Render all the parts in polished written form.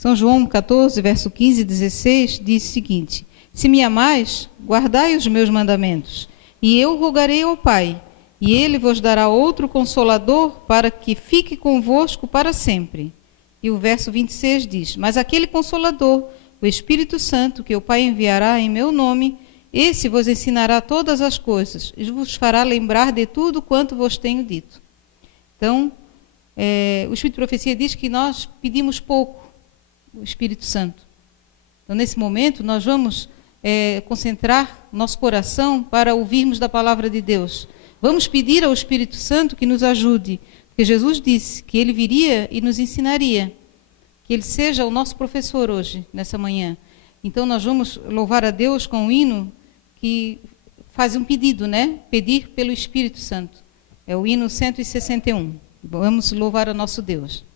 São João 14, verso 15 e 16, diz o seguinte: se me amais, guardai os meus mandamentos, e eu rogarei ao Pai, e ele vos dará outro Consolador para que fique convosco para sempre. E o verso 26 diz: mas aquele Consolador, o Espírito Santo, que o Pai enviará em meu nome, esse vos ensinará todas as coisas, e vos fará lembrar de tudo quanto vos tenho dito. Então, o Espírito de Profecia diz que nós pedimos pouco o Espírito Santo. Então, nesse momento, nós vamos concentrar nosso coração para ouvirmos da palavra de Deus. Vamos pedir ao Espírito Santo que nos ajude, porque Jesus disse que ele viria e nos ensinaria, que ele seja o nosso professor hoje, nessa manhã. Então, nós vamos louvar a Deus com um hino que faz um pedido, né? Pedir pelo Espírito Santo. É o hino 161. Vamos louvar o nosso Deus.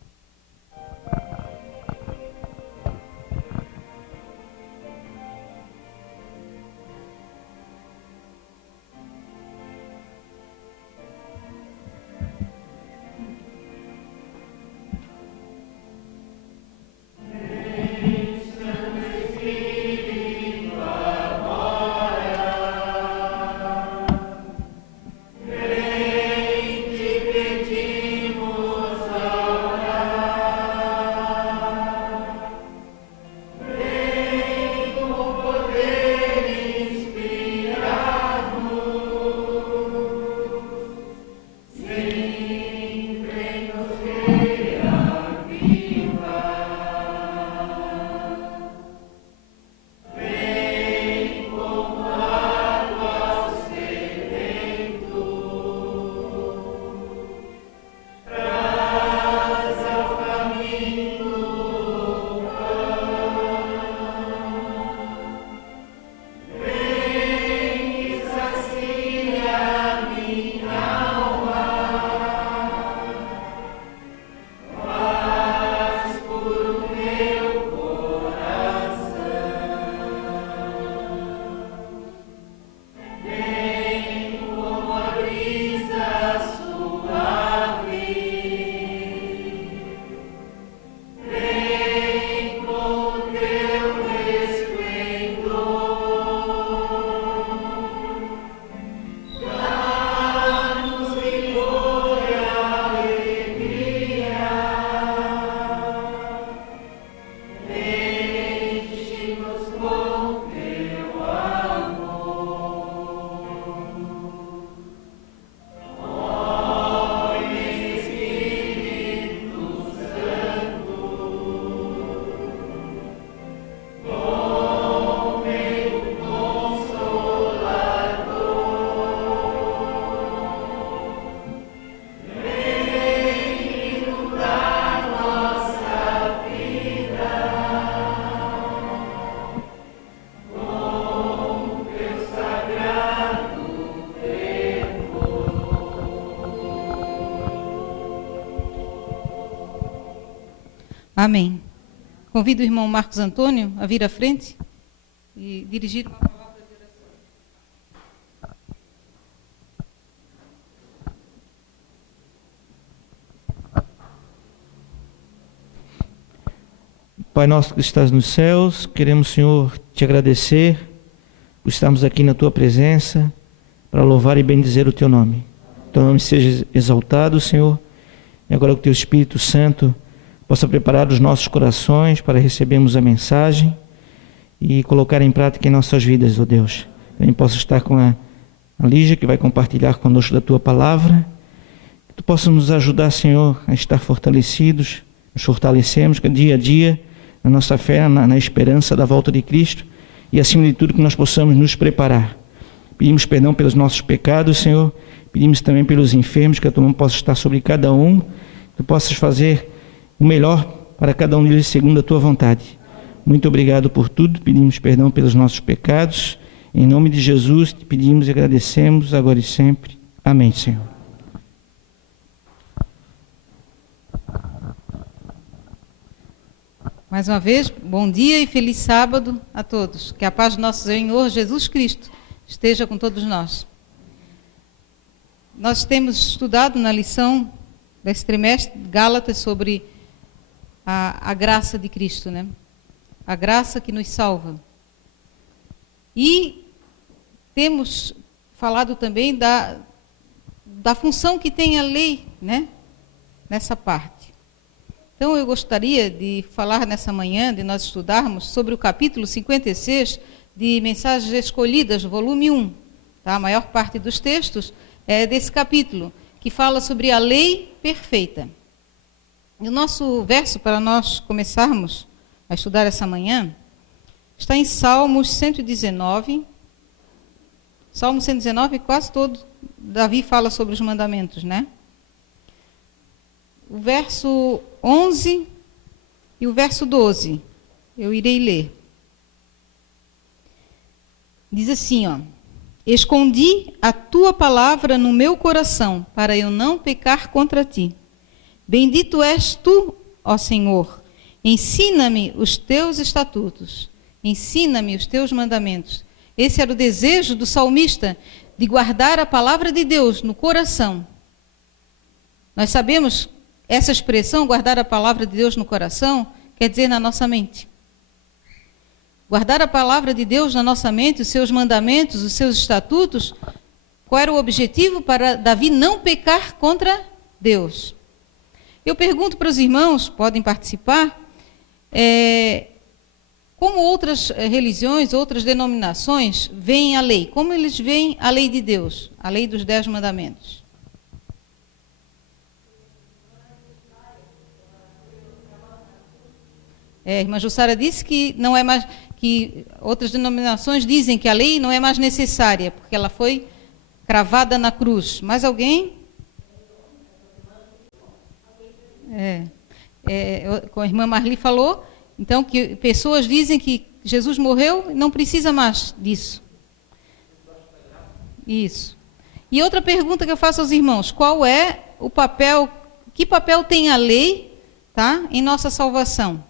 Amém. Convido o irmão Marcos Antônio a vir à frente e dirigir uma palavra de oração. Pai nosso que estás nos céus, queremos, Senhor, te agradecer por estarmos aqui na tua presença para louvar e bendizer o teu nome. Teu nome seja exaltado, Senhor, e agora que o teu Espírito Santo possa preparar os nossos corações para recebermos a mensagem e colocar em prática em nossas vidas, ó Deus. Também possa estar com a Lígia, que vai compartilhar conosco da tua palavra. Que tu possa nos ajudar, Senhor, a estar fortalecidos, nos fortalecemos dia a dia na nossa fé, na esperança da volta de Cristo e, acima de tudo, que nós possamos nos preparar. Pedimos perdão pelos nossos pecados, Senhor. Pedimos também pelos enfermos, que a tua mão possa estar sobre cada um. Que tu possas fazer o melhor para cada um deles segundo a tua vontade. Muito obrigado por tudo, pedimos perdão pelos nossos pecados. Em nome de Jesus te pedimos e agradecemos agora e sempre. Amém, Senhor. Mais uma vez, bom dia e feliz sábado a todos. Que a paz do nosso Senhor Jesus Cristo esteja com todos nós. Nós temos estudado na lição desse trimestre Gálatas sobre a graça de Cristo, né? A graça que nos salva. E temos falado também da função que tem a lei, né? Nessa parte. Então, eu gostaria de falar nessa manhã, de nós estudarmos sobre o capítulo 56 de Mensagens Escolhidas, volume 1. Tá? A maior parte dos textos é desse capítulo, que fala sobre a lei perfeita. E o nosso verso, para nós começarmos a estudar essa manhã, está em Salmos 119. Salmo 119, quase todo, Davi fala sobre os mandamentos, né? O verso 11 e o verso 12, eu irei ler. Diz assim, ó: escondi a tua palavra no meu coração, para eu não pecar contra ti. Bendito és tu, ó Senhor. Ensina-me os teus estatutos. Ensina-me os teus mandamentos. Esse era o desejo do salmista, de guardar a palavra de Deus no coração. Nós sabemos essa expressão, guardar a palavra de Deus no coração, quer dizer na nossa mente. Guardar a palavra de Deus na nossa mente, os seus mandamentos, os seus estatutos, qual era o objetivo? Para Davi não pecar contra Deus. Eu pergunto para os irmãos, podem participar, como outras religiões, outras denominações veem a lei? Como eles veem a lei de Deus, a lei dos 10 mandamentos? A irmã Jussara disse que não é mais, que outras denominações dizem que a lei não é mais necessária, porque ela foi cravada na cruz. Mais alguém? Como a irmã Marli falou, então que pessoas dizem que Jesus morreu e não precisa mais disso. Isso. E outra pergunta que eu faço aos irmãos: qual é o papel, que papel tem a lei, tá, em nossa salvação?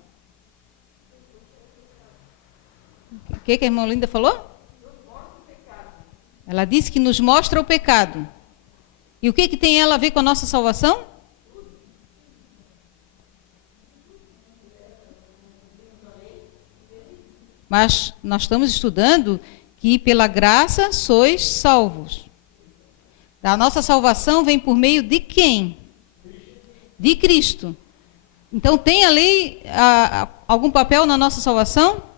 O que a irmã Linda falou? Ela disse que nos mostra o pecado. E o que tem ela a ver com a nossa salvação? Mas nós estamos estudando que pela graça sois salvos. A nossa salvação vem por meio de quem? De Cristo. Então tem a lei algum papel na nossa salvação?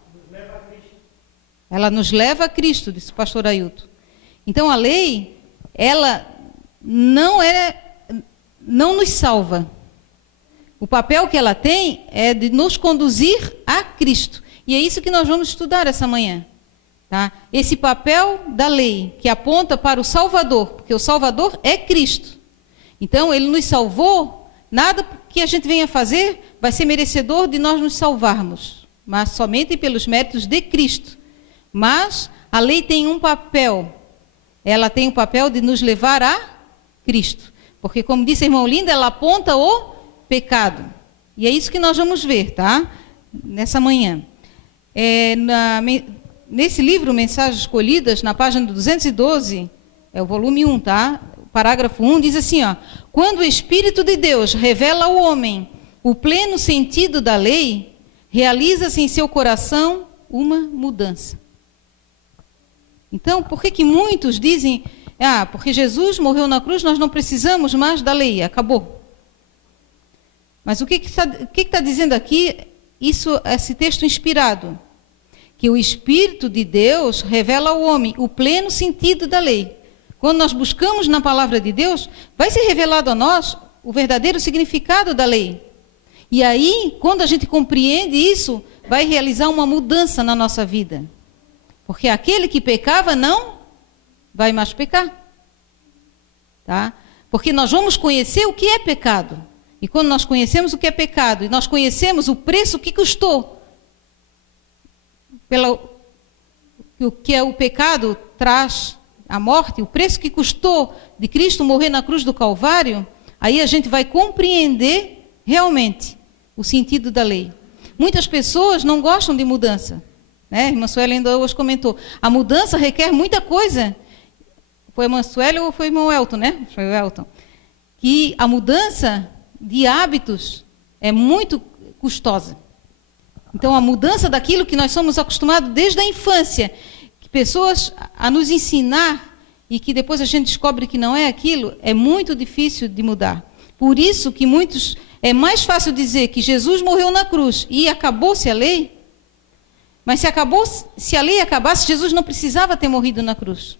Ela nos leva a Cristo, disse o pastor Ailton. Então a lei, ela não nos salva. O papel que ela tem é de nos conduzir a Cristo. E é isso que nós vamos estudar essa manhã. Tá? Esse papel da lei, que aponta para o Salvador, porque o Salvador é Cristo. Então ele nos salvou, nada que a gente venha fazer vai ser merecedor de nós nos salvarmos, mas somente pelos méritos de Cristo. Mas a lei tem um papel, ela tem o papel de nos levar a Cristo. Porque, como disse a irmã Linda, ela aponta o pecado. E é isso que nós vamos ver, tá? Nessa manhã. Nesse livro, Mensagens Escolhidas, na página 212, é o volume 1, tá? O parágrafo 1 diz assim, ó: quando o Espírito de Deus revela ao homem o pleno sentido da lei, realiza-se em seu coração uma mudança. Então, por que muitos dizem, porque Jesus morreu na cruz, nós não precisamos mais da lei, acabou. Mas o que está dizendo aqui, esse texto inspirado? Que o Espírito de Deus revela ao homem o pleno sentido da lei. Quando nós buscamos na palavra de Deus, vai ser revelado a nós o verdadeiro significado da lei. E aí, quando a gente compreende isso, vai realizar uma mudança na nossa vida. Porque aquele que pecava não vai mais pecar. Tá? Porque nós vamos conhecer o que é pecado. E quando nós conhecemos o que é pecado, e nós conhecemos o preço que custou, o que é o pecado traz a morte, o preço que custou de Cristo morrer na cruz do Calvário, aí a gente vai compreender realmente o sentido da lei. Muitas pessoas não gostam de mudança. Né? A irmã Sueli ainda hoje comentou, a mudança requer muita coisa. Foi a irmã Sueli ou foi o irmão Elton, né? Foi o Elton. Que a mudança de hábitos é muito custosa. Então, a mudança daquilo que nós somos acostumados desde a infância, que pessoas a nos ensinar e que depois a gente descobre que não é aquilo, é muito difícil de mudar. Por isso que muitos, é mais fácil dizer que Jesus morreu na cruz e acabou-se a lei, mas se a lei acabasse, Jesus não precisava ter morrido na cruz.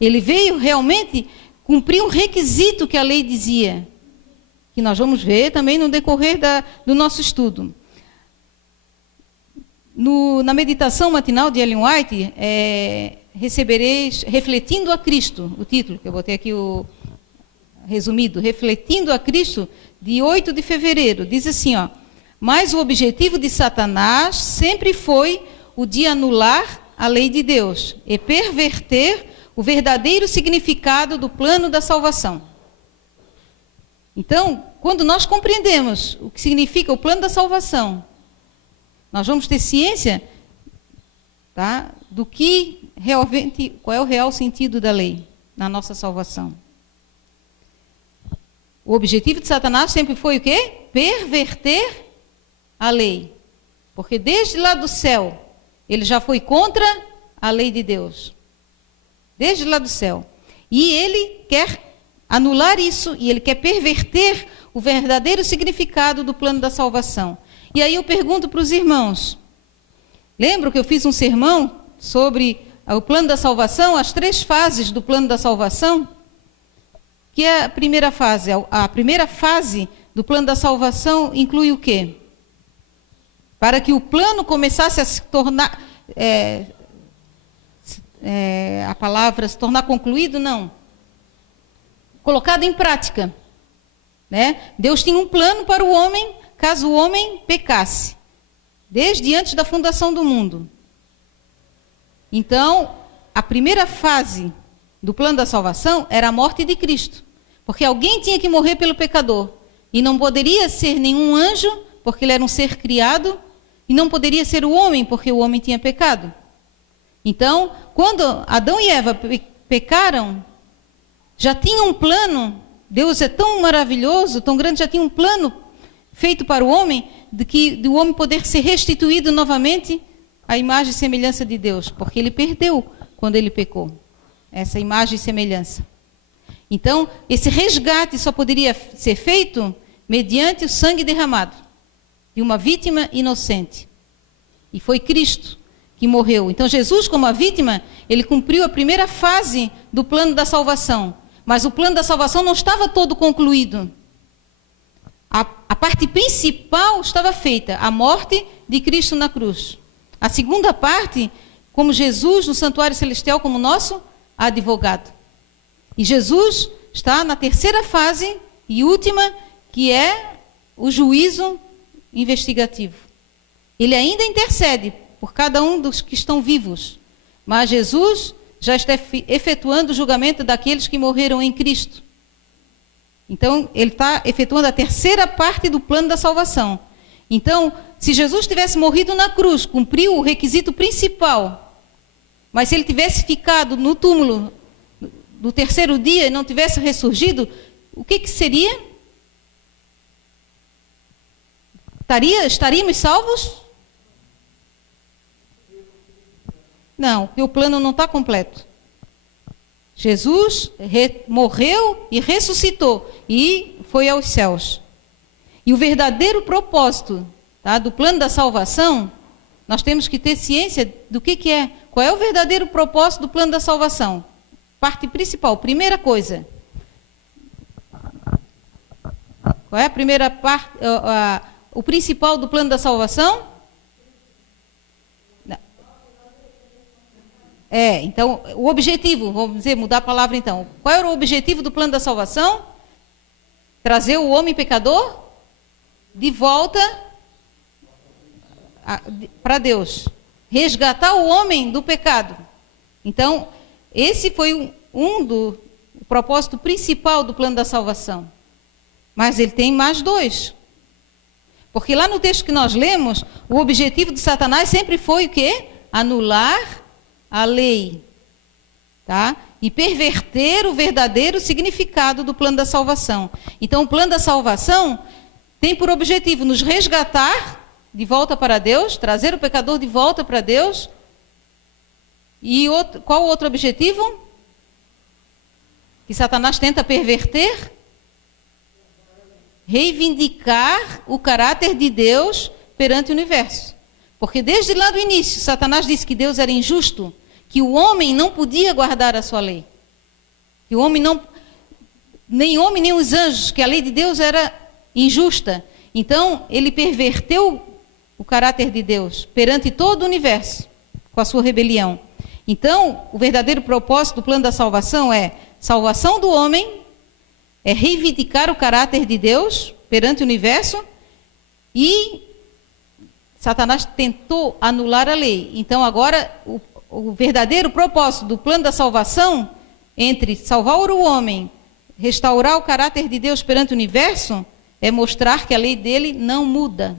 Ele veio realmente cumprir um requisito que a lei dizia, que nós vamos ver também no decorrer do nosso estudo. Na meditação matinal de Ellen White, recebereis, refletindo a Cristo, o título, que eu botei aqui o resumido, refletindo a Cristo, de 8 de fevereiro, diz assim, ó, mas o objetivo de Satanás sempre foi o de anular a lei de Deus e perverter o verdadeiro significado do plano da salvação. Então, quando nós compreendemos o que significa o plano da salvação, nós vamos ter ciência, tá, do que realmente, qual é o real sentido da lei na nossa salvação. O objetivo de Satanás sempre foi o quê? Perverter a lei. Porque desde lá do céu, ele já foi contra a lei de Deus. Desde lá do céu. E ele quer anular isso, e ele quer perverter o verdadeiro significado do plano da salvação. E aí eu pergunto para os irmãos, lembram que eu fiz um sermão sobre o plano da salvação, as 3 fases do plano da salvação? Que é a primeira fase. A primeira fase do plano da salvação inclui o quê? Para que o plano começasse a se tornar, a palavra se tornar concluído, não. Colocado em prática. Né? Deus tinha um plano para o homem, caso o homem pecasse, desde antes da fundação do mundo. Então, a primeira fase do plano da salvação era a morte de Cristo, porque alguém tinha que morrer pelo pecador, e não poderia ser nenhum anjo, porque ele era um ser criado, e não poderia ser o homem, porque o homem tinha pecado. Então, quando Adão e Eva pecaram, já tinha um plano, Deus é tão maravilhoso, tão grande, já tinha um plano feito para o homem, do homem poder ser restituído novamente à imagem e semelhança de Deus, porque ele perdeu quando ele pecou, essa imagem e semelhança. Então, esse resgate só poderia ser feito mediante o sangue derramado de uma vítima inocente. E foi Cristo que morreu. Então, Jesus, como a vítima, ele cumpriu a primeira fase do plano da salvação. Mas o plano da salvação não estava todo concluído. A parte principal estava feita, a morte de Cristo na cruz. A segunda parte, como Jesus no santuário celestial como nosso advogado. E Jesus está na terceira fase e última, que é o juízo investigativo. Ele ainda intercede por cada um dos que estão vivos, mas Jesus já está efetuando o julgamento daqueles que morreram em Cristo. Então, ele está efetuando a terceira parte do plano da salvação. Então, se Jesus tivesse morrido na cruz, cumpriu o requisito principal, mas se ele tivesse ficado no túmulo no terceiro dia e não tivesse ressurgido, o que seria? Estaríamos salvos? Não, porque o plano não está completo. Jesus morreu e ressuscitou e foi aos céus. E o verdadeiro propósito, tá, do plano da salvação, nós temos que ter ciência do que é. Qual é o verdadeiro propósito do plano da salvação? Parte principal, primeira coisa. Qual é a primeira parte, o principal do plano da salvação? Então, o objetivo, vamos dizer, mudar a palavra então. Qual era o objetivo do plano da salvação? Trazer o homem pecador de volta para Deus. Resgatar o homem do pecado. Então, esse foi o propósito principal do plano da salvação. Mas ele tem mais 2. Porque lá no texto que nós lemos, o objetivo de Satanás sempre foi o quê? Anular a lei, tá? E perverter o verdadeiro significado do plano da salvação. Então, o plano da salvação tem por objetivo nos resgatar de volta para Deus, trazer o pecador de volta para Deus. E qual o outro objetivo? Que Satanás tenta perverter? Reivindicar o caráter de Deus perante o universo. Porque desde lá do início, Satanás disse que Deus era injusto, que o homem não podia guardar a sua lei. Que o homem não, nem homem nem os anjos, que a lei de Deus era injusta. Então, ele perverteu o caráter de Deus perante todo o universo, com a sua rebelião. Então, o verdadeiro propósito do plano da salvação é salvação do homem, é reivindicar o caráter de Deus perante o universo, e Satanás tentou anular a lei. Então, agora, o verdadeiro propósito do plano da salvação, entre salvar o homem, restaurar o caráter de Deus perante o universo, é mostrar que a lei dele não muda,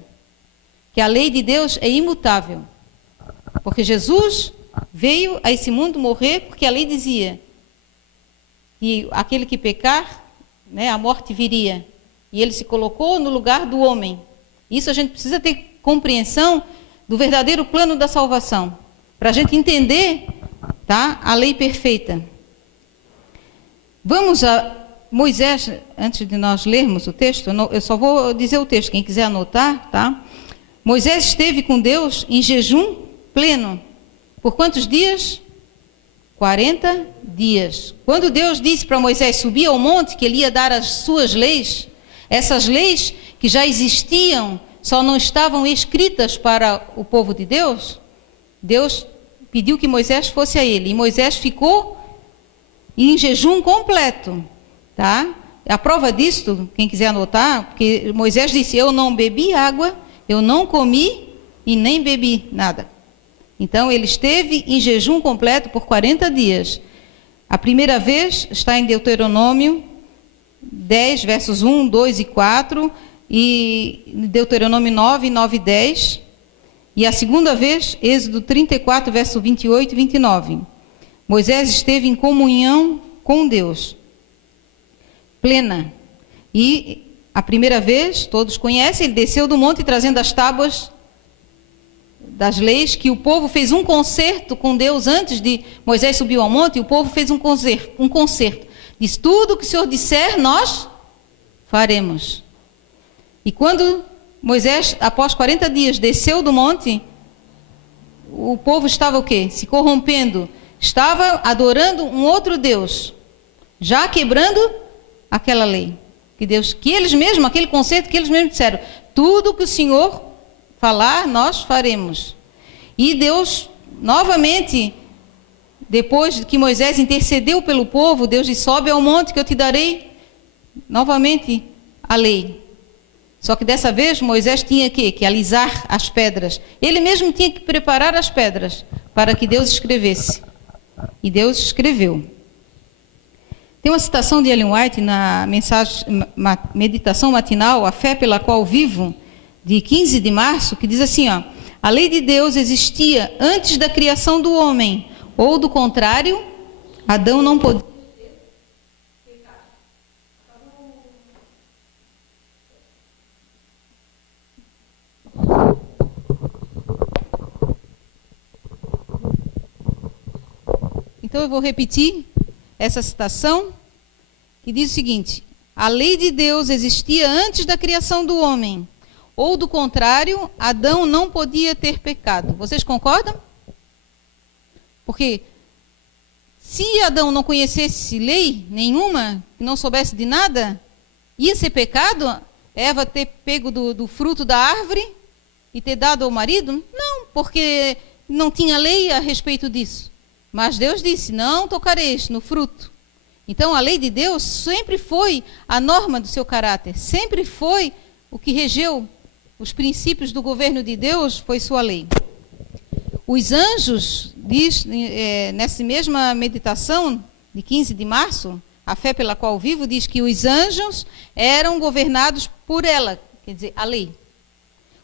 que a lei de Deus é imutável. Porque Jesus veio a esse mundo morrer porque a lei dizia que aquele que pecar, né, a morte viria. E ele se colocou no lugar do homem. Isso a gente precisa ter compreensão do verdadeiro plano da salvação, para a gente entender, tá, a lei perfeita. Vamos a Moisés, antes de nós lermos o texto, eu só vou dizer o texto, quem quiser anotar, tá? Moisés esteve com Deus em jejum pleno. Por quantos dias? 40 dias. Quando Deus disse para Moisés subir ao monte, que ele ia dar as suas leis, essas leis que já existiam, só não estavam escritas para o povo de Deus, Deus pediu que Moisés fosse a ele. E Moisés ficou em jejum completo. Tá? A prova disto, quem quiser anotar, porque Moisés disse, eu não bebi água, eu não comi e nem bebi nada. Então, ele esteve em jejum completo por 40 dias. A primeira vez está em Deuteronômio 10, versos 1, 2 e 4, e Deuteronômio 9, 9 e 10. E a segunda vez, Êxodo 34, verso 28 e 29. Moisés esteve em comunhão com Deus, plena. E a primeira vez, todos conhecem, ele desceu do monte trazendo as tábuas das leis, que o povo fez um concerto com Deus antes de Moisés subir ao monte, e o povo fez um concerto. Diz, tudo que o Senhor disser, nós faremos. E quando Moisés, após 40 dias, desceu do monte, o povo estava o quê? Se corrompendo, estava adorando um outro Deus, já quebrando aquela lei. Que eles mesmos, aquele concerto que eles mesmos disseram, tudo que o Senhor falar, nós faremos. E Deus, novamente, depois que Moisés intercedeu pelo povo, Deus disse, sobe ao monte que eu te darei novamente a lei. Só que dessa vez Moisés tinha que alisar as pedras. Ele mesmo tinha que preparar as pedras para que Deus escrevesse. E Deus escreveu. Tem uma citação de Ellen White na meditação matinal, A Fé pela Qual Vivo, de 15 de março, que diz assim, ó, a lei de Deus existia antes da criação do homem, ou do contrário, Adão não podia. Então eu vou repetir essa citação, que diz o seguinte, a lei de Deus existia antes da criação do homem, ou do contrário, Adão não podia ter pecado. Vocês concordam? Porque se Adão não conhecesse lei nenhuma, não soubesse de nada, ia ser pecado Eva ter pego do fruto da árvore e ter dado ao marido? Não, porque não tinha lei a respeito disso. Mas Deus disse, não tocareis no fruto. Então a lei de Deus sempre foi a norma do seu caráter, sempre foi o que regeu os princípios do governo de Deus, foi sua lei. Os anjos, diz, nessa mesma meditação de 15 de março, A Fé pela Qual Vivo, diz que os anjos eram governados por ela, quer dizer, a lei.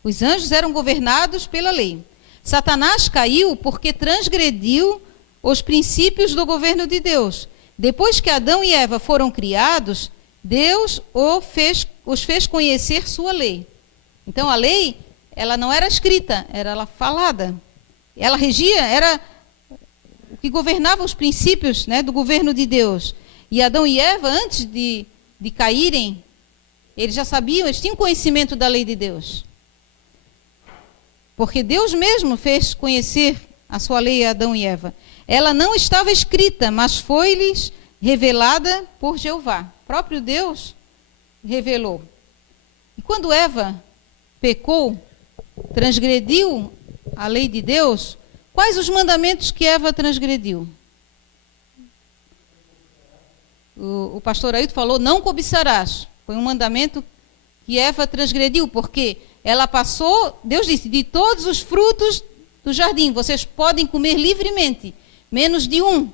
Os anjos eram governados pela lei. Satanás caiu porque transgrediu os princípios do governo de Deus. Depois que Adão e Eva foram criados, Deus os fez conhecer sua lei. Então a lei, ela não era escrita, era ela falada. Ela regia, era o que governava os princípios, né, do governo de Deus. E Adão e Eva, antes de caírem, eles já sabiam, eles tinham conhecimento da lei de Deus. Porque Deus mesmo fez conhecer a sua lei a Adão e Eva. Ela não estava escrita, mas foi-lhes revelada por Jeová. O próprio Deus revelou. E quando Eva pecou, transgrediu a lei de Deus, quais os mandamentos que Eva transgrediu? O pastor Ailton falou, não cobiçarás. Foi um mandamento que Eva transgrediu, porque ela passou, Deus disse, de todos os frutos do jardim, vocês podem comer livremente, menos de um,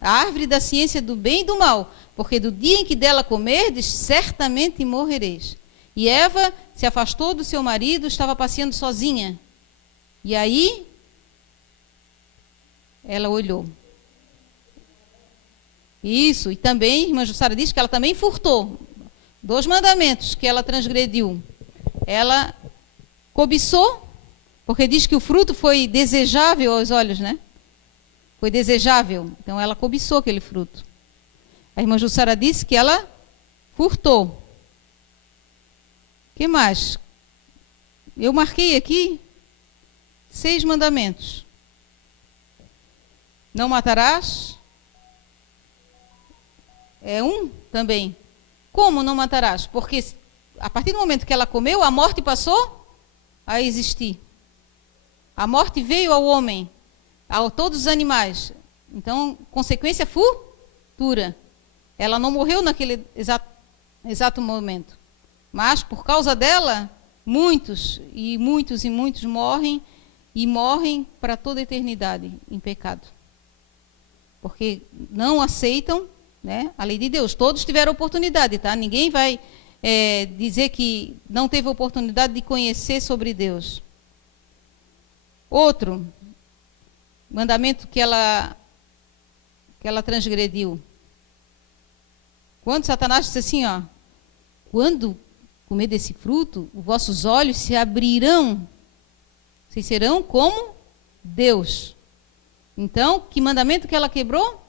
a árvore da ciência do bem e do mal, porque do dia em que dela comerdes, certamente morrereis. E Eva se afastou do seu marido, estava passeando sozinha. E aí, ela olhou. Isso, e também, a irmã Jussara diz que ela também furtou. 2 mandamentos que ela transgrediu. Ela cobiçou, porque diz que o fruto foi desejável aos olhos, né? Foi desejável. Então ela cobiçou aquele fruto. A irmã Jussara disse que ela furtou. O que mais? Eu marquei aqui 6 mandamentos. Não matarás. É um também. Como não matarás? Porque a partir do momento que ela comeu, a morte passou a existir. A morte veio ao homem, a todos os animais. Então, consequência futura. Ela não morreu naquele exato momento. Mas, por causa dela, muitos morrem, e morrem para toda a eternidade em pecado. Porque não aceitam, né, a lei de Deus. Todos tiveram oportunidade, tá? Ninguém vai dizer que não teve oportunidade de conhecer sobre Deus. Outro mandamento que ela transgrediu. Quando Satanás disse assim, ó, quando comer desse fruto, os vossos olhos se abrirão, vocês serão como Deus. Então, que mandamento que ela quebrou?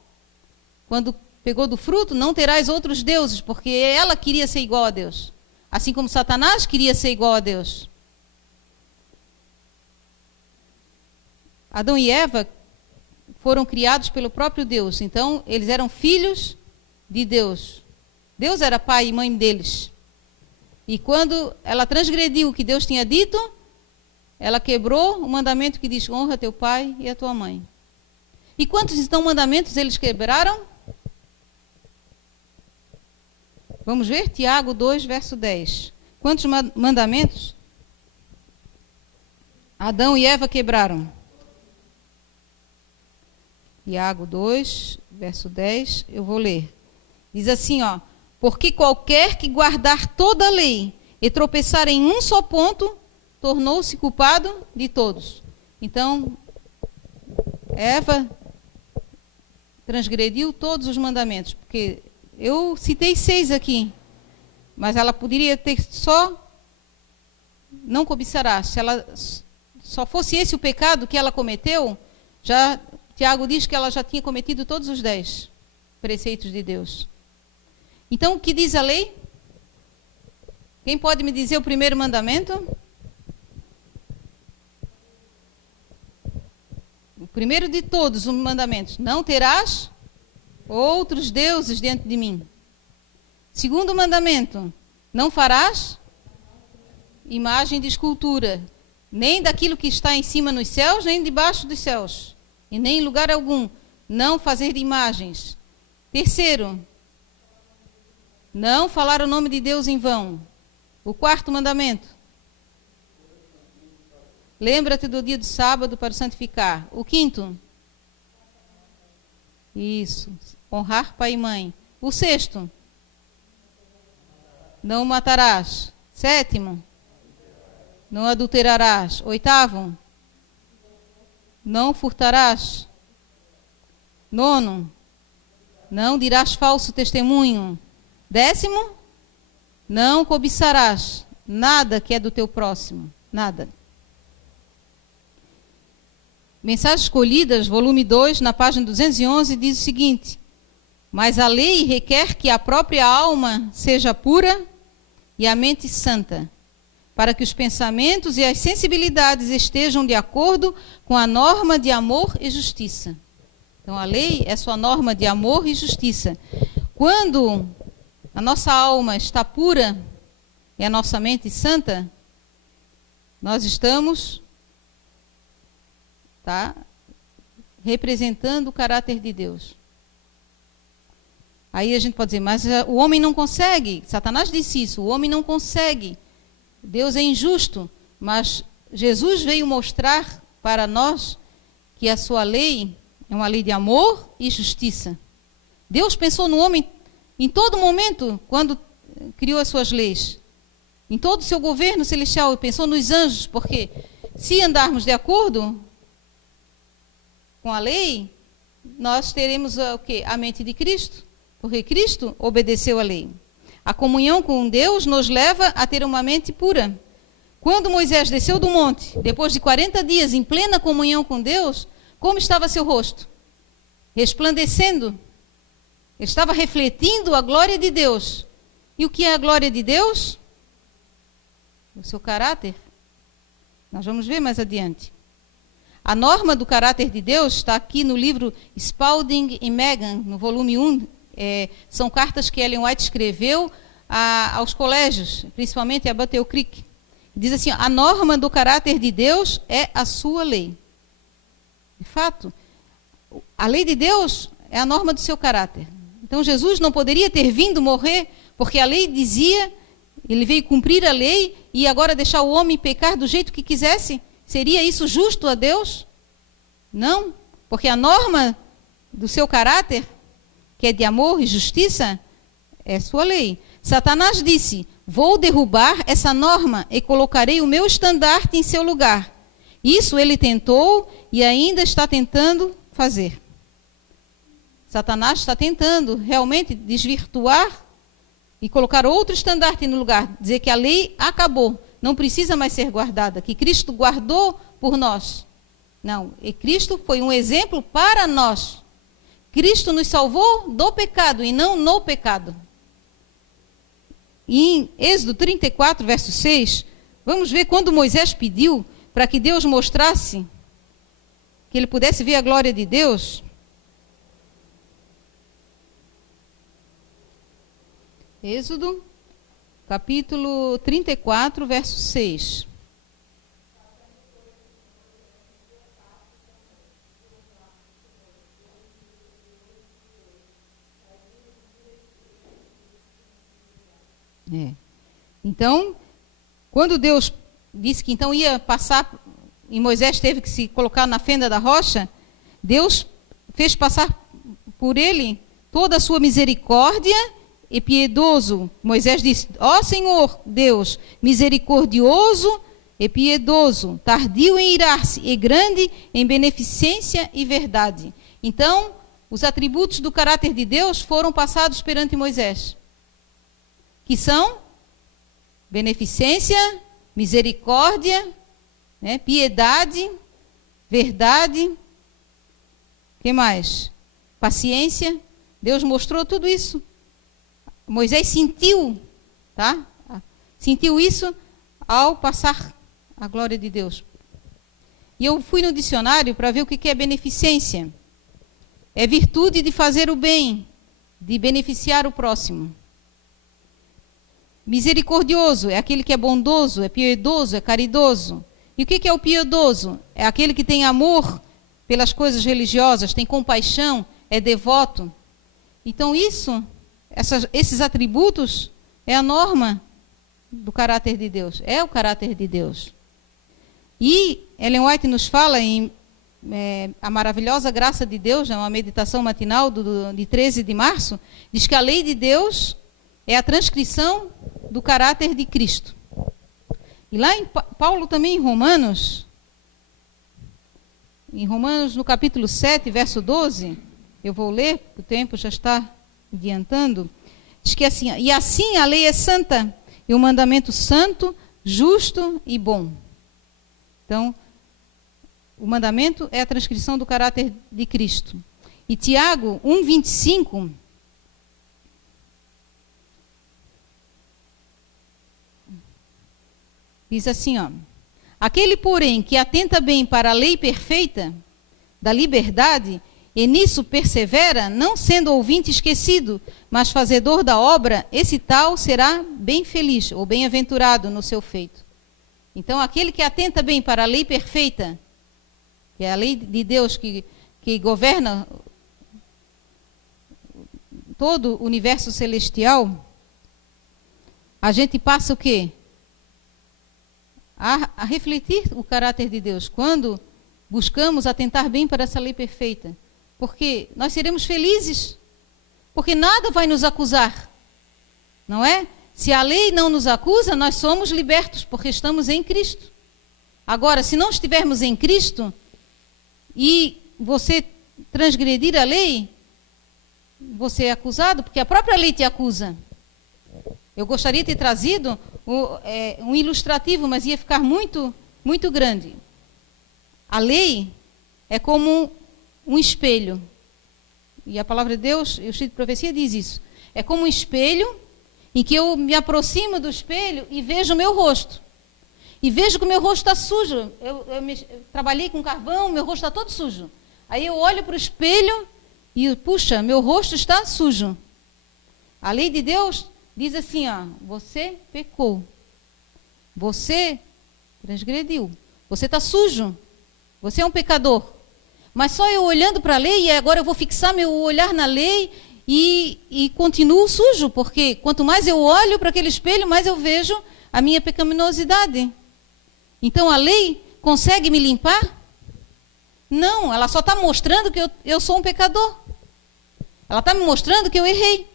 Quando pegou do fruto, não terás outros deuses, porque ela queria ser igual a Deus. Assim como Satanás queria ser igual a Deus. Adão e Eva foram criados pelo próprio Deus. Então, eles eram filhos de Deus. Deus era pai e mãe deles. E quando ela transgrediu o que Deus tinha dito, ela quebrou o mandamento que diz, honra teu pai e a tua mãe. E quantos, então, mandamentos eles quebraram? Vamos ver? Tiago 2, verso 10. Quantos mandamentos Adão e Eva quebraram? Tiago 2, verso 10, eu vou ler. Diz assim, ó, porque qualquer que guardar toda a lei e tropeçar em um só ponto, tornou-se culpado de todos. Então, Eva transgrediu todos os mandamentos, porque eu citei 6 aqui, mas ela poderia ter só não cobiçarás. Se ela só fosse esse o pecado que ela cometeu, já Tiago diz que ela já tinha cometido todos os 10 preceitos de Deus. Então, o que diz a lei? Quem pode me dizer o primeiro mandamento? O primeiro de todos os mandamentos. Não terás outros deuses diante de mim. Segundo mandamento. Não farás imagem de escultura. Nem daquilo que está em cima nos céus, nem debaixo dos céus. E nem em lugar algum. Não fazer imagens. Terceiro. Não falar o nome de Deus em vão. O quarto mandamento. Lembra-te do dia do sábado para o santificar. O quinto. Isso. Honrar pai e mãe. O sexto. Não matarás. Sétimo. Não adulterarás. Oitavo. Não furtarás. Nono. Não dirás falso testemunho. 10º, não cobiçarás nada que é do teu próximo, nada. Mensagens Escolhidas, volume 2, na página 211, diz o seguinte: mas a lei requer que a própria alma seja pura e a mente santa, para que os pensamentos e as sensibilidades estejam de acordo com a norma de amor e justiça. Então, a lei é sua norma de amor e justiça. Quando a nossa alma está pura e a nossa mente santa, nós estamos representando o caráter de Deus. Aí a gente pode dizer, mas o homem não consegue. Satanás disse isso, o homem não consegue. Deus é injusto, mas Jesus veio mostrar para nós que a sua lei é uma lei de amor e justiça. Deus pensou no homem em todo momento, quando criou as suas leis. Em todo o seu governo celestial, ele pensou nos anjos, porque se andarmos de acordo com a lei, nós teremos o quê? A mente de Cristo, porque Cristo obedeceu a lei. A comunhão com Deus nos leva a ter uma mente pura. Quando Moisés desceu do monte, depois de 40 dias em plena comunhão com Deus, como estava seu rosto? Resplandecendo. Ele estava refletindo a glória de Deus. E o que é a glória de Deus? O seu caráter. Nós vamos ver mais adiante. A norma do caráter de Deus está aqui no livro Spalding e Megan, no volume 1. São cartas que Ellen White escreveu aos colégios, principalmente a Battle Creek. Diz assim, a norma do caráter de Deus é a sua lei. De fato, a lei de Deus é a norma do seu caráter. Então Jesus não poderia ter vindo morrer, porque a lei dizia, ele veio cumprir a lei e agora deixar o homem pecar do jeito que quisesse. Seria isso justo a Deus? Não, porque a norma do seu caráter, que é de amor e justiça, é sua lei. Satanás disse, vou derrubar essa norma e colocarei o meu estandarte em seu lugar. Isso ele tentou e ainda está tentando fazer. Satanás está tentando realmente desvirtuar e colocar outro estandarte no lugar, dizer que a lei acabou, não precisa mais ser guardada, que Cristo guardou por nós. Não, e Cristo foi um exemplo para nós. Cristo nos salvou do pecado e não no pecado. E em Êxodo 34, verso 6, vamos ver quando Moisés pediu para que Deus mostrasse, que ele pudesse ver a glória de Deus. Êxodo, capítulo 34, verso 6. Então, quando Deus disse que então ia passar, e Moisés teve que se colocar na fenda da rocha, Deus fez passar por ele toda a sua misericórdia e piedoso. Moisés disse, ó Senhor Deus, misericordioso e piedoso, tardio em irar-se e grande em beneficência e verdade. Então, os atributos do caráter de Deus foram passados perante Moisés, que são beneficência, misericórdia, piedade, verdade, que mais? Paciência. Deus mostrou tudo isso. Moisés sentiu, sentiu isso ao passar a glória de Deus. E eu fui no dicionário para ver o que é beneficência. É virtude de fazer o bem, de beneficiar o próximo. Misericordioso é aquele que é bondoso, é piedoso, é caridoso. E o que é o piedoso? É aquele que tem amor pelas coisas religiosas, tem compaixão, é devoto. Então esses atributos é a norma do caráter de Deus, é o caráter de Deus. E Ellen White nos fala em A Maravilhosa Graça de Deus, uma meditação matinal de 13 de março, diz que a lei de Deus é a transcrição do caráter de Cristo. E lá em Paulo também em Romanos no capítulo 7, verso 12, eu vou ler, o tempo já está adiantando, Diz que assim, e assim a lei é santa, e o mandamento santo, justo e bom. Então, o mandamento é a transcrição do caráter de Cristo. E Tiago 1,25 diz assim, ó: aquele, porém, que atenta bem para a lei perfeita da liberdade, e nisso persevera, não sendo ouvinte esquecido, mas fazedor da obra, esse tal será bem feliz, ou bem-aventurado no seu feito. Então, aquele que atenta bem para a lei perfeita, que é a lei de Deus que governa todo o universo celestial, a gente passa o quê? A refletir o caráter de Deus, quando buscamos atentar bem para essa lei perfeita. Porque nós seremos felizes, porque nada vai nos acusar, não é? Se a lei não nos acusa, nós somos libertos, porque estamos em Cristo. Agora, se não estivermos em Cristo, e você transgredir a lei, você é acusado, porque a própria lei te acusa. Eu gostaria de ter trazido um ilustrativo, mas ia ficar muito, muito grande. A lei é como um espelho. E a palavra de Deus, o Espírito de Profecia diz isso. É como um espelho em que eu me aproximo do espelho e vejo o meu rosto. E vejo que o meu rosto está sujo. Eu trabalhei com carvão, meu rosto está todo sujo. Aí eu olho para o espelho e, puxa, meu rosto está sujo. A lei de Deus diz assim, ó: você pecou. Você transgrediu. Você está sujo. Você é um pecador. Mas só eu olhando para a lei, e agora eu vou fixar meu olhar na lei e continuo sujo, porque quanto mais eu olho para aquele espelho, mais eu vejo a minha pecaminosidade. Então a lei consegue me limpar? Não, ela só está mostrando que eu sou um pecador. Ela está me mostrando que eu errei.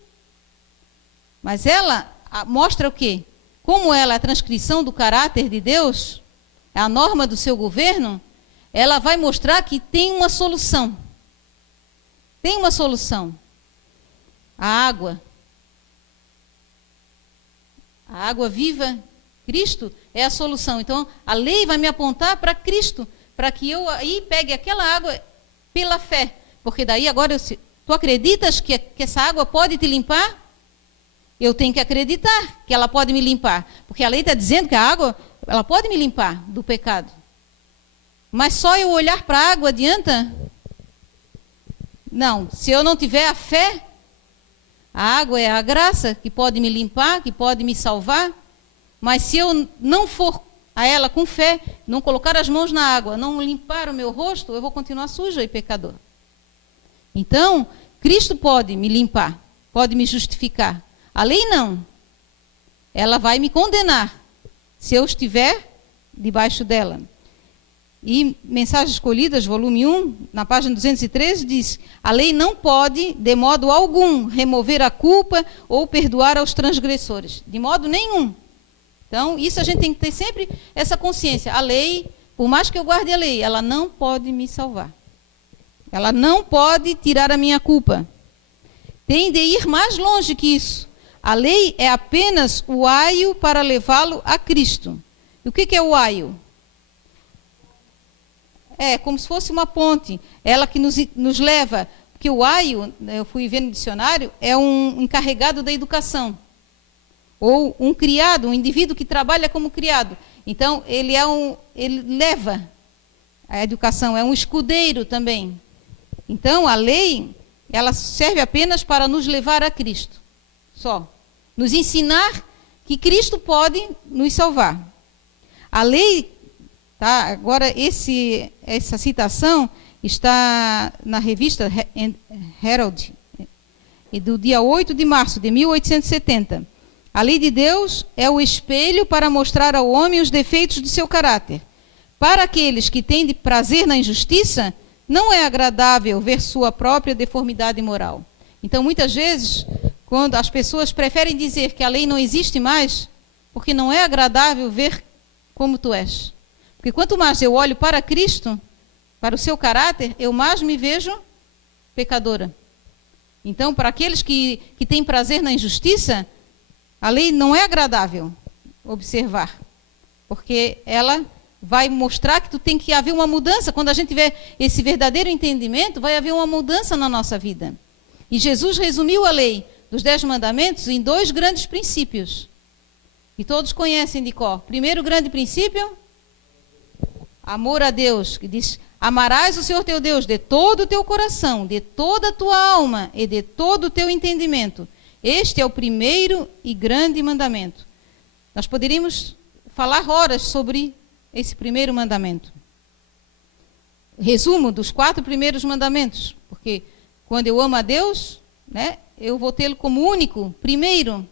Mas ela mostra o quê? Como ela é a transcrição do caráter de Deus, é a norma do seu governo, ela vai mostrar que tem uma solução. Tem uma solução. A água viva, Cristo, é a solução. Então, a lei vai me apontar para Cristo, para que eu aí pegue aquela água pela fé. Porque daí agora, tu acreditas que essa água pode te limpar? Eu tenho que acreditar que ela pode me limpar. Porque a lei está dizendo que a água, ela pode me limpar do pecado. Mas só eu olhar para a água adianta? Não. Se eu não tiver a fé, a água é a graça que pode me limpar, que pode me salvar. Mas se eu não for a ela com fé, não colocar as mãos na água, não limpar o meu rosto, eu vou continuar suja e pecador. Então, Cristo pode me limpar, pode me justificar. A lei não. Ela vai me condenar, se eu estiver debaixo dela. E Mensagens Escolhidas, volume 1, na página 213, diz: a lei não pode, de modo algum, remover a culpa ou perdoar aos transgressores. De modo nenhum. Então, isso a gente tem que ter sempre essa consciência. A lei, por mais que eu guarde a lei, ela não pode me salvar. Ela não pode tirar a minha culpa. Tem de ir mais longe que isso. A lei é apenas o aio para levá-lo a Cristo. E o que é o aio? É como se fosse uma ponte, ela que nos leva, porque o aio, eu fui ver no dicionário, é um encarregado da educação, ou um criado, um indivíduo que trabalha como criado. Então, ele leva a educação, é um escudeiro também. Então, a lei, ela serve apenas para nos levar a Cristo, só. Nos ensinar que Cristo pode nos salvar. A lei... Tá? Agora, essa citação está na revista Herald, do dia 8 de março de 1870. A lei de Deus é o espelho para mostrar ao homem os defeitos de seu caráter. Para aqueles que têm de prazer na injustiça, não é agradável ver sua própria deformidade moral. Então, muitas vezes, quando as pessoas preferem dizer que a lei não existe mais, porque não é agradável ver como tu és. Porque quanto mais eu olho para Cristo, para o seu caráter, eu mais me vejo pecadora. Então, para aqueles que têm prazer na injustiça, a lei não é agradável observar, porque ela vai mostrar que tem que haver uma mudança. Quando a gente tiver esse verdadeiro entendimento, vai haver uma mudança na nossa vida. E Jesus resumiu a lei dos 10 mandamentos em 2 grandes princípios, que todos conhecem de cor. Primeiro grande princípio, amor a Deus, que diz: amarás o Senhor teu Deus de todo o teu coração, de toda a tua alma e de todo o teu entendimento. Este é o primeiro e grande mandamento. Nós poderíamos falar horas sobre esse primeiro mandamento. Resumo dos 4 primeiros mandamentos, porque quando eu amo a Deus, né, eu vou tê-lo como único, primeiro.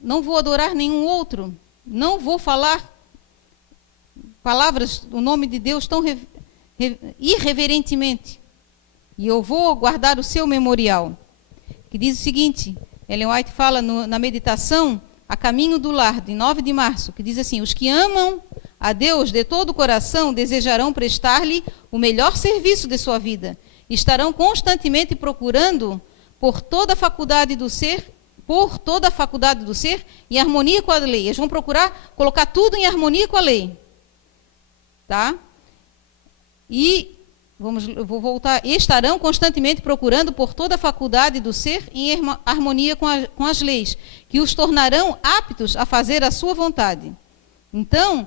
Não vou adorar nenhum outro, não vou falar palavras do nome de Deus tão irreverentemente. E eu vou guardar o seu memorial. Que diz o seguinte, Ellen White fala na meditação A Caminho do Lar, de 9 de março, que diz assim: os que amam a Deus de todo o coração desejarão prestar-lhe o melhor serviço de sua vida. Estarão constantemente procurando por toda a faculdade do ser em harmonia com a lei. Eles vão procurar colocar tudo em harmonia com a lei. Tá? E vou voltar. Estarão constantemente procurando por toda a faculdade do ser em harmonia com as leis, que os tornarão aptos a fazer a sua vontade. Então,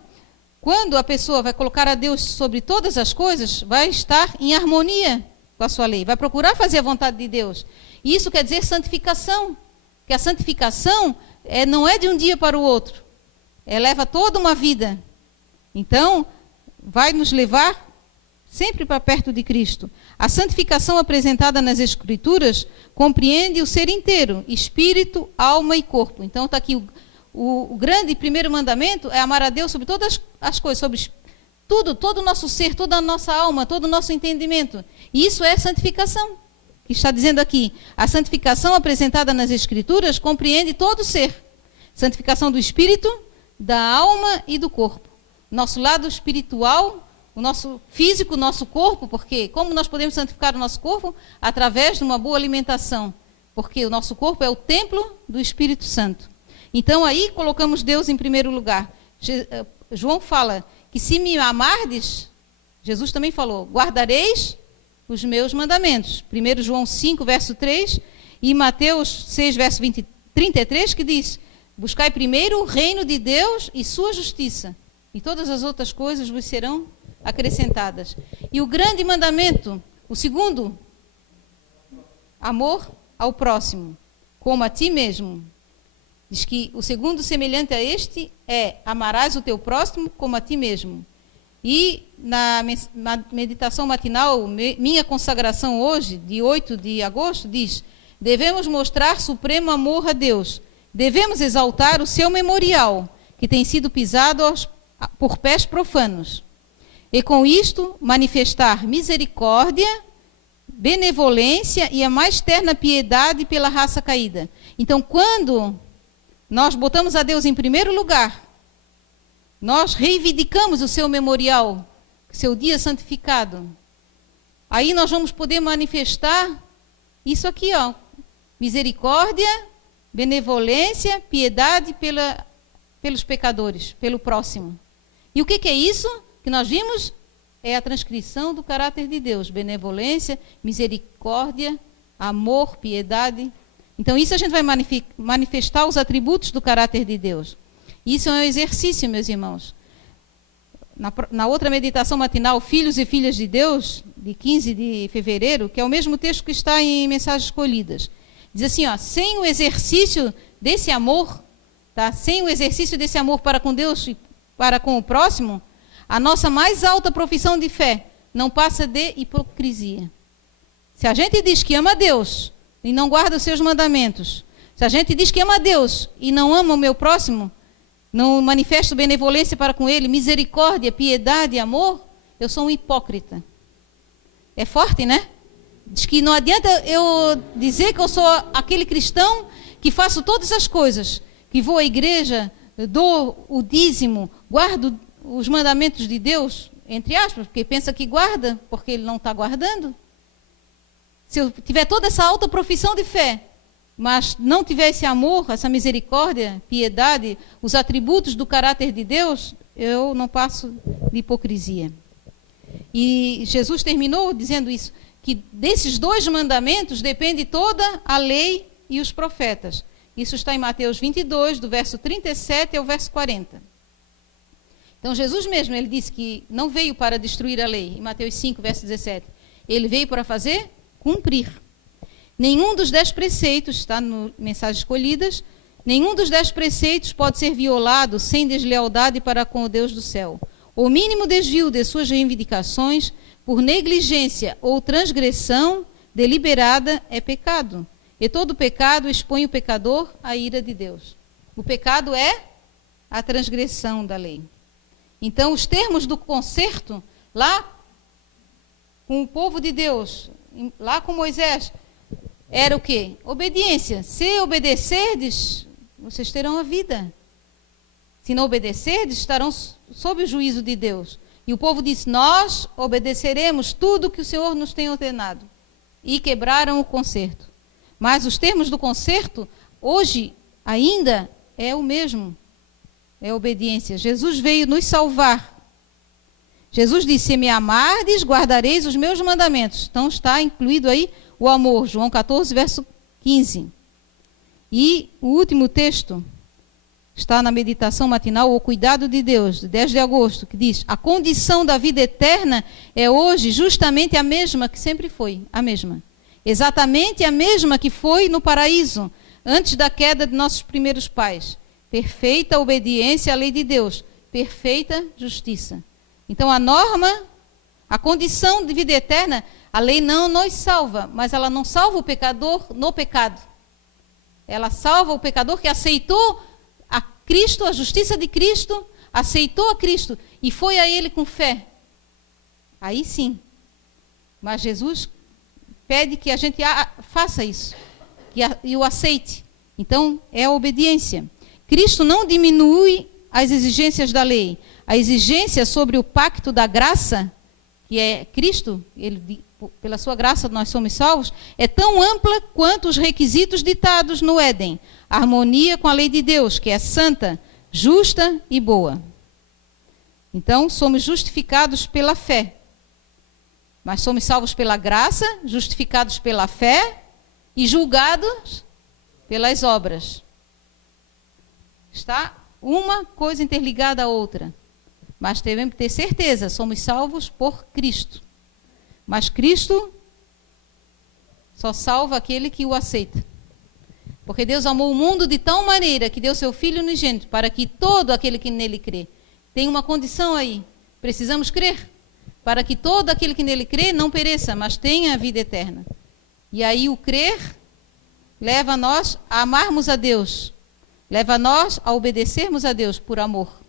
quando a pessoa vai colocar a Deus sobre todas as coisas, vai estar em harmonia com a sua lei, vai procurar fazer a vontade de Deus. E isso quer dizer santificação, que a santificação não é de um dia para o outro, leva toda uma vida. Então, vai nos levar sempre para perto de Cristo. A santificação apresentada nas Escrituras compreende o ser inteiro, espírito, alma e corpo. Então está aqui o grande primeiro mandamento é amar a Deus sobre todas as coisas, sobre tudo, todo o nosso ser, toda a nossa alma, todo o nosso entendimento. E isso é santificação, que está dizendo aqui. A santificação apresentada nas Escrituras compreende todo o ser. Santificação do espírito, da alma e do corpo. Nosso lado espiritual, o nosso físico, o nosso corpo, porque como nós podemos santificar o nosso corpo? Através de uma boa alimentação, porque o nosso corpo é o templo do Espírito Santo. Então aí colocamos Deus em primeiro lugar. João fala que se me amardes, Jesus também falou, guardareis os meus mandamentos. 1 João 5, verso 3 e Mateus 6, verso 33, que diz: buscai primeiro o reino de Deus e sua justiça, e todas as outras coisas vos serão acrescentadas. E o grande mandamento, o segundo, amor ao próximo, como a ti mesmo. Diz que o segundo semelhante a este é: amarás o teu próximo como a ti mesmo. E na meditação matinal, minha consagração hoje, de 8 de agosto, diz: devemos mostrar supremo amor a Deus, devemos exaltar o seu memorial, que tem sido pisado por pés profanos. E com isto, manifestar misericórdia, benevolência e a mais terna piedade pela raça caída. Então, quando nós botamos a Deus em primeiro lugar, nós reivindicamos o seu memorial, seu dia santificado. Aí nós vamos poder manifestar isso aqui, ó, misericórdia, benevolência, piedade pelos pecadores, pelo próximo. E o que é isso que nós vimos? É a transcrição do caráter de Deus: benevolência, misericórdia, amor, piedade. Então isso a gente vai manifestar os atributos do caráter de Deus. Isso é um exercício, meus irmãos. Na outra meditação matinal, Filhos e Filhas de Deus, de 15 de fevereiro, que é o mesmo texto que está em Mensagens Escolhidas, diz assim, ó: sem o exercício desse amor, tá? Sem o exercício desse amor para com Deus e para com o próximo, a nossa mais alta profissão de fé não passa de hipocrisia. Se a gente diz que ama a Deus e não guarda os seus mandamentos, se a gente diz que ama a Deus e não ama o meu próximo, não manifesto benevolência para com ele, misericórdia, piedade e amor, eu sou um hipócrita. É forte, né? Diz que não adianta eu dizer que eu sou aquele cristão que faço todas as coisas, que vou à igreja, dou o dízimo, guardo os mandamentos de Deus, entre aspas, porque pensa que guarda, porque ele não está guardando. se eu tiver toda essa alta profissão de fé, mas não tiver esse amor, essa misericórdia, piedade, os atributos do caráter de Deus, eu não passo de hipocrisia. E Jesus terminou dizendo isso, que desses 2 mandamentos depende toda a lei e os profetas. Isso está em Mateus 22, do verso 37 ao verso 40. Então Jesus mesmo, ele disse que não veio para destruir a lei, em Mateus 5, verso 17. Ele veio para fazer cumprir. Nenhum dos 10 preceitos, está no Mensagens Escolhidas, nenhum dos 10 preceitos pode ser violado sem deslealdade para com o Deus do céu. O mínimo desvio de suas reivindicações por negligência ou transgressão deliberada é pecado. E todo pecado expõe o pecador à ira de Deus. O pecado é a transgressão da lei. Então, os termos do concerto, lá com o povo de Deus, lá com Moisés, era o quê? Obediência. Se obedecerdes, vocês terão a vida. Se não obedecerdes, estarão sob o juízo de Deus. E o povo disse, nós obedeceremos tudo que o Senhor nos tem ordenado. E quebraram o concerto. Mas os termos do concerto, hoje, ainda é o mesmo. É obediência. Jesus veio nos salvar. Jesus disse, se me amardes, guardareis os meus mandamentos. Então está incluído aí o amor. João 14, verso 15. E o último texto está na meditação matinal, o cuidado de Deus, de 10 de agosto, que diz, a condição da vida eterna é hoje justamente a mesma que sempre foi, a mesma. Exatamente a mesma que foi no paraíso, antes da queda de nossos primeiros pais. Perfeita obediência à lei de Deus, perfeita justiça. Então a norma, a condição de vida eterna, a lei não nos salva, mas ela não salva o pecador no pecado. Ela salva o pecador que aceitou a Cristo, a justiça de Cristo, aceitou a Cristo e foi a Ele com fé. Aí sim. Mas Jesus pede que a gente faça isso e o aceite. Então, é a obediência. Cristo não diminui as exigências da lei. A exigência sobre o pacto da graça, que é Cristo, pela sua graça nós somos salvos, é tão ampla quanto os requisitos ditados no Éden. A harmonia com a lei de Deus, que é santa, justa e boa. Então, somos justificados pela fé. Mas somos salvos pela graça, justificados pela fé e julgados pelas obras. Está uma coisa interligada à outra. Mas devemos ter certeza, somos salvos por Cristo. Mas Cristo só salva aquele que o aceita. Porque Deus amou o mundo de tal maneira que deu seu Filho unigênito para que todo aquele que nele crê. Tem uma condição aí. Precisamos crer. Para que todo aquele que nele crê não pereça, mas tenha a vida eterna. E aí o crer leva nós a amarmos a Deus. Leva nós a obedecermos a Deus por amor.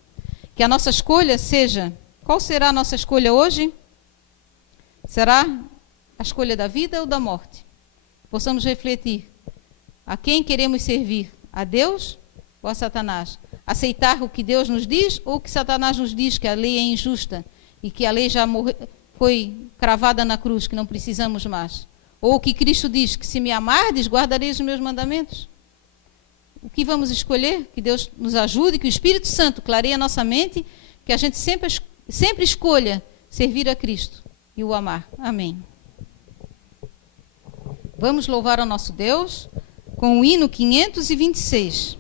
Que a nossa escolha seja... Qual será a nossa escolha hoje? Será a escolha da vida ou da morte? Possamos refletir. A quem queremos servir? A Deus ou a Satanás? Aceitar o que Deus nos diz ou o que Satanás nos diz, que a lei é injusta e que a lei já foi cravada na cruz, que não precisamos mais? Ou o que Cristo diz, que se me amardes, guardareis os meus mandamentos? O que vamos escolher? Que Deus nos ajude, que o Espírito Santo clareie a nossa mente, que a gente sempre escolha servir a Cristo e o amar. Amém. Vamos louvar ao nosso Deus com o hino 526.